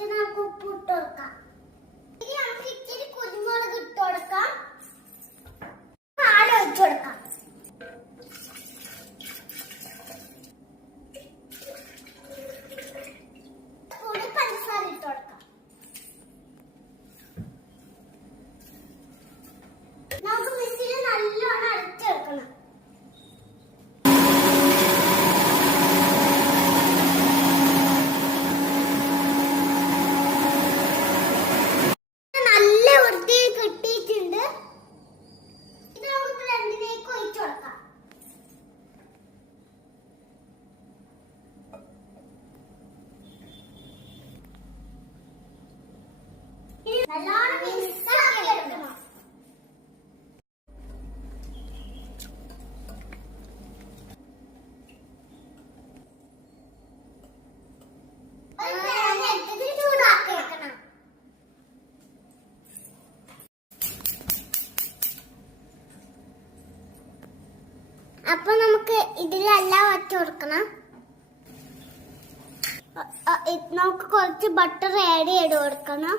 കുറച്ച് നമുക്ക് ഉപ്പ് ഇട്ട് കൊടുക്കാം. അപ്പൊ നമുക്ക് ഇതിലെല്ലാം വച്ച് കൊടുക്കണം. നമുക്ക് കുറച്ച് ബട്ടർ ആഡ് ചെയ്ത് കൊടുക്കണം.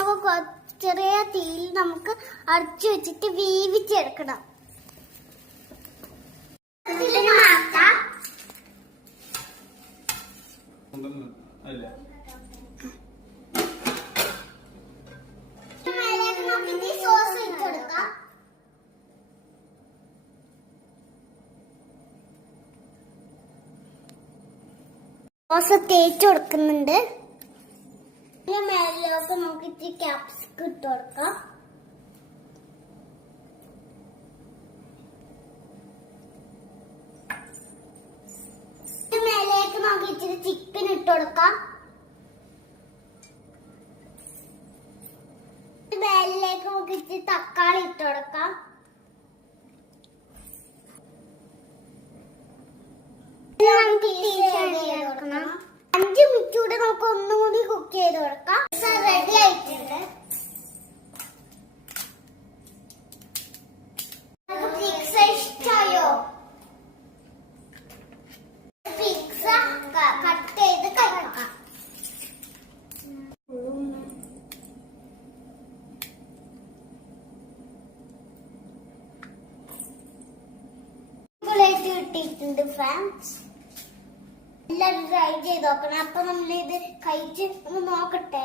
അപ്പൊ കൊ- ചെറിയ തീയിൽ നമുക്ക് അടച്ചു വെച്ചിട്ട് വേവിച്ചെടുക്കണം. സോസ് തേച്ച് കൊടുക്കുന്നുണ്ട്. ഇതിന്റെ നമുക്ക് നോക്കിയിട്ട് ക്യാപ്സിക്കം ഇട്ട് കൊടുക്കാം. ഇതിന്റെ നമുക്ക് നോക്കിയിട്ട് ചിക്കൻ ഇട്ട് കൊടുക്കാം. മേലിലേക്ക് നമുക്ക് ഇച്ചിരി തക്കാളി ഇട്ട് കൊടുക്കാം. കിട്ടിയിട്ടുണ്ട് ഫ്രണ്ട്സ് എല്ലാവരും ട്രൈ ചെയ്ത് നോക്കണം. അപ്പൊ നമ്മളിത് കഴിച്ച് ഒന്ന് നോക്കട്ടെ?